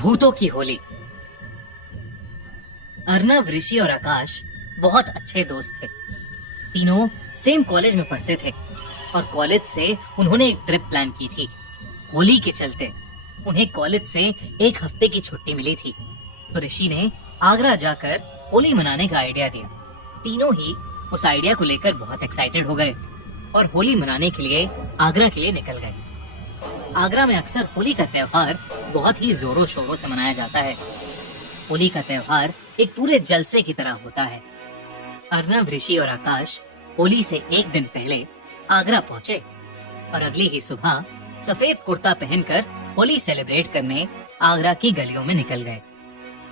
भूतों की होली। अर्नव, ऋषि और आकाश बहुत अच्छे दोस्त थे। तीनों सेम कॉलेज में पढ़ते थे और कॉलेज से उन्होंने एक ट्रिप प्लान की थी। होली के चलते उन्हें कॉलेज से एक हफ्ते की छुट्टी मिली थी, तो ऋषि ने आगरा जाकर होली मनाने का आइडिया दिया। तीनों ही उस आइडिया को लेकर बहुत एक्साइटेड हो गए और होली मनाने के लिए आगरा के लिए निकल गए। आगरा में अक्सर होली का त्योहार बहुत ही जोरों शोरों से मनाया जाता है। होली का त्योहार एक पूरे जलसे की तरह होता है। अर्नव, ऋषि और आकाश होली से एक दिन पहले आगरा पहुंचे और अगली ही सुबह सफेद कुर्ता पहनकर होली सेलिब्रेट करने आगरा की गलियों में निकल गए।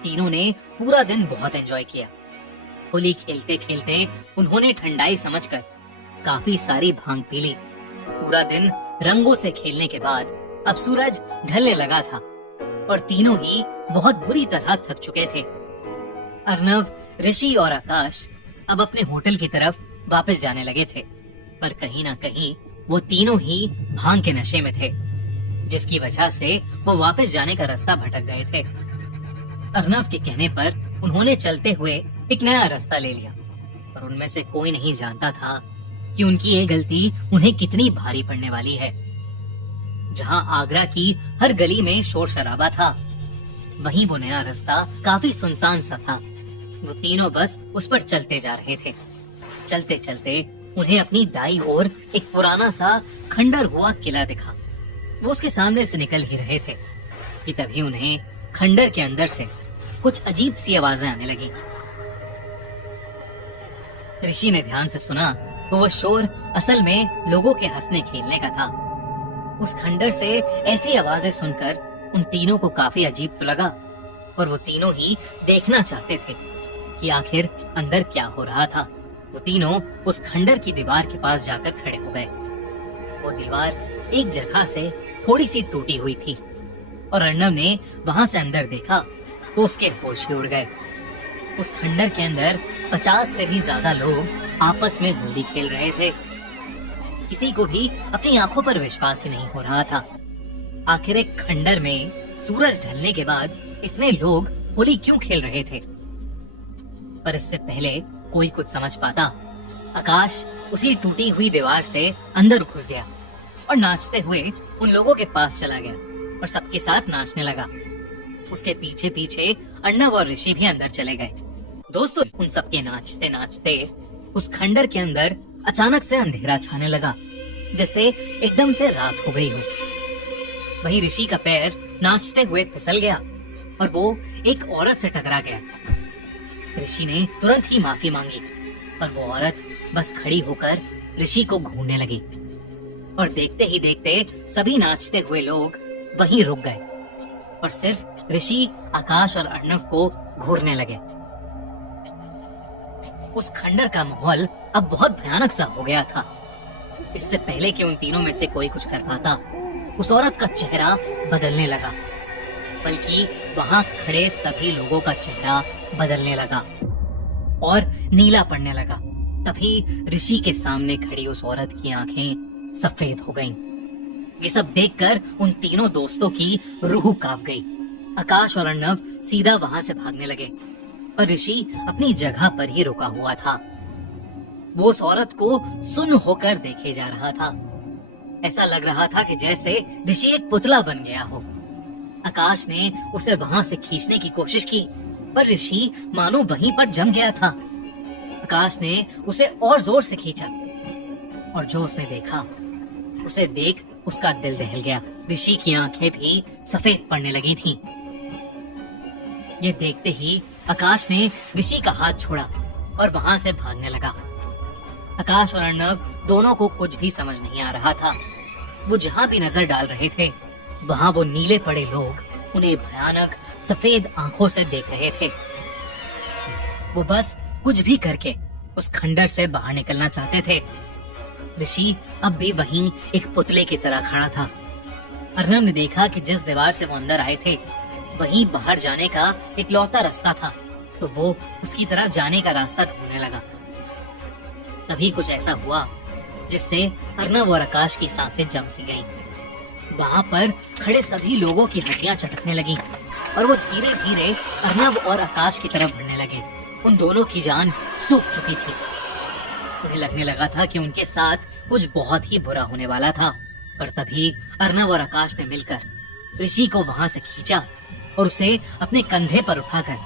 तीनों ने पूरा दिन बहुत एंजॉय किया। होली खेलते खेलते उन्होंने ठंडाई समझकर काफी सारी भांग पी ली। पूरा दिन रंगों से खेलने के बाद अब सूरज ढलने लगा था और तीनों ही बहुत बुरी तरह थक चुके थे। अर्नव, ऋषि और आकाश अब अपने होटल की तरफ वापस जाने लगे थे, पर कहीं ना कहीं वो तीनों ही भांग के नशे में थे, जिसकी वजह से वो वापस जाने का रास्ता भटक गए थे। अर्नव के कहने पर उन्होंने चलते हुए एक नया रास्ता ले लिया, पर उनमें से कोई नहीं जानता था कि उनकी ये गलती उन्हें कितनी भारी पड़ने वाली है। जहां आगरा की हर गली में शोर शराबा था, वहीं वो नया रास्ता काफी सुनसान सा था। वो तीनों बस उस पर चलते जा रहे थे। चलते चलते उन्हें अपनी दाईं ओर एक पुराना सा खंडर हुआ किला दिखा। वो उसके सामने से निकल ही रहे थे कि तभी उन्हें खंडर के अंदर से कुछ अजीब सी आवाजें आने लगी। ऋषि ने ध्यान से सुना तो वो शोर असल में लोगों के हंसने खेलने का था। उस खंडर से ऐसी आवाजें सुनकर उन तीनों को काफी अजीब तो लगा, और वो तीनों ही देखना चाहते थे कि आखिर अंदर क्या हो रहा था। वो तीनों उस खंडर की दीवार के पास जाकर खड़े हो गए। वो दीवार एक जगह से थोड़ी सी टूटी हुई थी और अर्नव ने वहां से अंदर देखा तो उसके होश ही उड़ गए। उस खंडर के अंदर 50 से भी ज्यादा लोग आपस में होली खेल रहे थे। किसी को भी अपनी आंखों पर विश्वास ही नहीं हो रहा था। आखिर एक खंडर में सूरज ढलने के बाद इतने लोग होली क्यों खेल रहे थे? पर इससे पहले कोई कुछ समझ पाता, आकाश उसी टूटी हुई दीवार से अंदर घुस गया और नाचते हुए उन लोगों के पास चला गया और सबके साथ नाचने लगा। उसके पीछे पीछे अर्नव और ऋषि भी अंदर चले गए। दोस्तों, उन सबके नाचते नाचते उस खंडर के अंदर अचानक से अंधेरा छाने लगा, जैसे एकदम से रात हो गई हो। वही ऋषि का पैर नाचते हुए फिसल गया और वो एक औरत से टकरा गया। ऋषि ने तुरंत ही माफी मांगी, पर वो औरत बस खड़ी होकर ऋषि को घूरने लगी और देखते ही देखते सभी नाचते हुए लोग वहीं रुक गए और सिर्फ ऋषि, आकाश और अर्नव को घूरने लगे। उस खंडर का माहौल अब बहुत भयानक सा हो गया था। इससे पहले कि उन तीनों में से कोई कुछ कर पाता, उस औरत का चेहरा बदलने लगा, बल्कि वहां खड़े सभी लोगों का चेहरा बदलने लगा और नीला पड़ने लगा। तभी ऋषि के सामने खड़ी उस औरत की आंखें सफेद हो गईं। ये सब देखकर उन तीनों दोस्तों की रूह कांप गई। आकाश और अर्नव सीधा वहां से भागने लगे और ऋषि अपनी जगह पर ही रुका हुआ था। वो उस औरत को सुन्न होकर देखे जा रहा था। ऐसा लग रहा था कि जैसे ऋषि एक पुतला बन गया हो। आकाश ने उसे वहां से खींचने की कोशिश की, पर ऋषि मानो वहीं पर जम गया था। आकाश ने उसे और जोर से खींचा और जो उसने देखा, उसे देख उसका दिल दहल गया। ऋषि की आंखें भी सफेद पड़ने लगी थीं। ये देखते ही आकाश ने ऋषि का हाथ छोड़ा और वहां से भागने लगा। आकाश और अर्नव दोनों को कुछ भी समझ नहीं आ रहा था। वो जहां भी नजर डाल रहे थे, वहां वो नीले पड़े लोग उन्हें भयानक सफेद आंखों से देख रहे थे। वो बस कुछ भी करके उस खंडर से बाहर निकलना चाहते थे। ऋषि अब भी वहीं एक पुतले की तरह खड़ा था। अर्नव ने देखा कि जिस दीवार से वो अंदर आए थे, वहीं बाहर जाने का एक लौता रास्ता था, तो वो उसकी तरफ जाने का रास्ता ढूंढने लगा। तभी कुछ ऐसा हुआ जिससे अर्नव और आकाश की सांसें जम सी गईं। वहां पर खड़े सभी लोगों की हड्डियां चटकने लगीं और वो धीरे धीरे अर्नव और आकाश की तरफ बढ़ने लगे। उन दोनों की जान सूख चुकी थी। उन्हें लगने लगा था कि उनके साथ कुछ बहुत ही बुरा होने वाला था। पर तभी अर्नव और आकाश ने मिलकर ऋषि को वहां से खींचा और उसे अपने कंधे पर उठाकर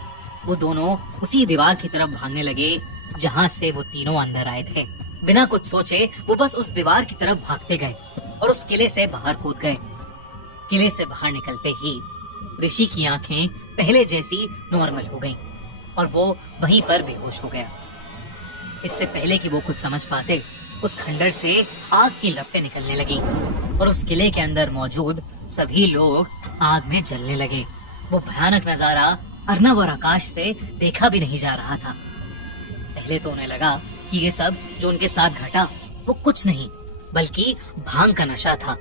वो दोनों उसी दीवार की तरफ भागने लगे जहां से वो तीनों अंदर आए थे। बिना कुछ सोचे वो बस उस दीवार की तरफ भागते गए और उस किले से बाहर कूद गए। किले से बाहर निकलते ही ऋषि की आंखें पहले जैसी नॉर्मल हो गईं और वो वहीं पर बेहोश हो गया। इससे पहले कि वो कुछ समझ पाते, उस खंडर से आग की लपटें निकलने लगी और उस किले के अंदर मौजूद सभी लोग आग में जलने लगे। वो भयानक नजारा अर्नव और आकाश से देखा भी नहीं जा रहा था। पहले तो उन्हें लगा कि ये सब जो उनके साथ घटा वो कुछ नहीं बल्कि भांग का नशा था।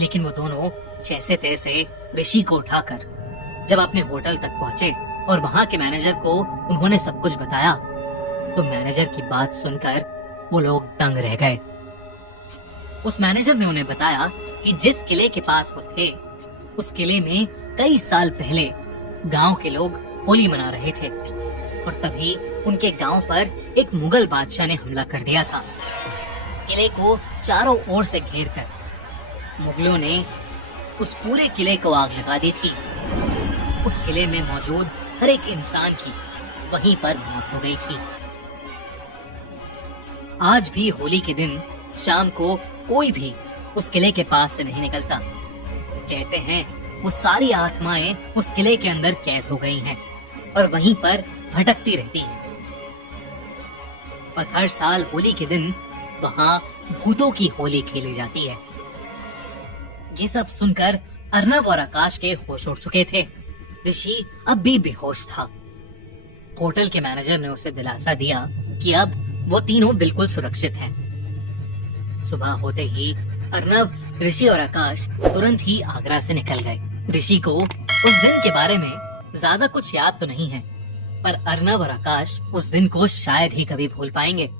लेकिन वो दोनों जैसे तैसे ऋषि को उठाकर जब अपने होटल तक पहुंचे और वहां के मैनेजर को उन्होंने सब कुछ बताया, तो मैनेजर की बात सुनकर वो लोग दंग रह गए। उस मैनेजर ने उन्हें बताया कि जिस किले के पास वो थे, उस किले में कई साल पहले गांव के लोग होली मना रहे थे और तभी उनके गांव पर एक मुगल बादशाह ने हमला कर दिया था। किले को चारों ओर से घेरकर मुगलों ने उस पूरे किले को आग लगा दी थी। उस किले में मौजूद हर एक इंसान की वहीं पर मौत हो गई थी। आज भी होली के दिन शाम को कोई भी उस किले के पास से नहीं निकलता। कहते हैं वो सारी आत्माएं उस किले के अंदर कैद हो गई हैं और वहीं पर भटकती रहती हैं। और हर साल होली के दिन वहां भूतों की होली खेली जाती है। ये सब सुनकर अर्नव और आकाश के होश उड़ चुके थे। ऋषि अब भी बेहोश था। होटल के मैनेजर ने उसे दिलासा दिया कि अब वो तीनों बिल्कुल सुरक्षित हैं। सुबह होते ही अर्नव, ऋषि और आकाश तुरंत ही आगरा से निकल गए। ऋषि को उस दिन के बारे में ज्यादा कुछ याद तो नहीं है, पर अर्नव और आकाश उस दिन को शायद ही कभी भूल पाएंगे।